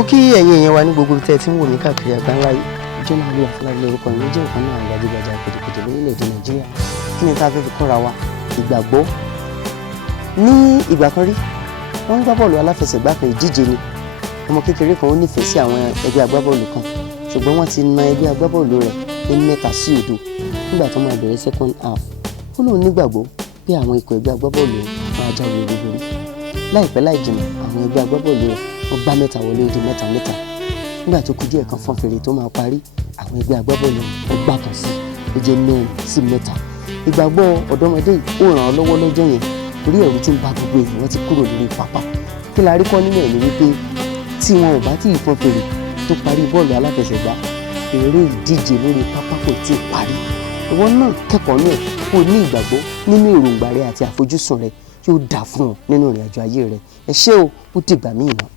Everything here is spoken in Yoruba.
Ó kí ẹ̀yin èèyàn wa ní gbogbo tẹ́ ẹ ti ń wò mí káàkiri àgbáńlá yìí. Jọ́nà Olú Afọlábí lórúkọ mi, jẹ́ ọ̀kan náà gbajúgbajà pèdèpèdè lórílẹ̀‐èdè Nàìjíríà. Kí ni tá a fẹ́ fi kúnra wa? Ìgbàgbọ́. Ní ìgbà kan rí, wọ́n ń gbá bọ́ọ̀lù aláfẹsẹ̀gbá kan, ìdíje ni. Ọmọ kékeré kan ó nífẹ̀ẹ́ sí àwọn ẹgbẹ́ agbábọ́ọ̀lù kan, ṣùgbọ́n wọ́n ti na ẹgbẹ́ agbábọ́ọ̀lù rẹ̀ ní 3-0 nígbà tó máa bẹ̀rẹ̀ second half. Ó lóun nígbàgbọ́ pé àwọn ikọ̀ ẹgbẹ́ agbábọ́ọ̀lù máa jáwé olúborí. Láìpẹ́ láì jìnnà, àwọn ẹgbẹ́ agbábọ́ọ̀lù rẹ̀ wọ́n gbá 3 wọlé, ó di 3-3. Nígbà tó kù díẹ̀ kan fọ́n fèrè tó máa parí, àwọn ẹgbẹ́ agbábọ́ọ̀lù wọ́n gbá kan sí, ó jẹ́ 4-3. Ìgbàgbọ́ ọ̀dọ́mọdé yìí ó ràn án lọ́wọ́ lọ́jọ́ yẹn, torí ẹ̀rù tí ń ba gbogbo èèyàn, wọ́n ti kúrò lórí pápá. Kí la rí kọ́ nínú ẹ̀ ni wípé tí wọn ò bá tí ì fọ́n fèrè tó parí bọ́ọ̀lù aláfẹsẹ̀gbá, eré ìdíje lórí pápá kò tí ì parí. Ìwọ náà kẹ́kọ̀ọ́ náà kó ní ìgbàgbọ́ nínú èròǹgbà rẹ àti àfojúsùn rẹ, yóò dà fún ọ nínú ìrìnàjò ayé rẹ. Ẹ ṣé o, ó dìgbà míì náà.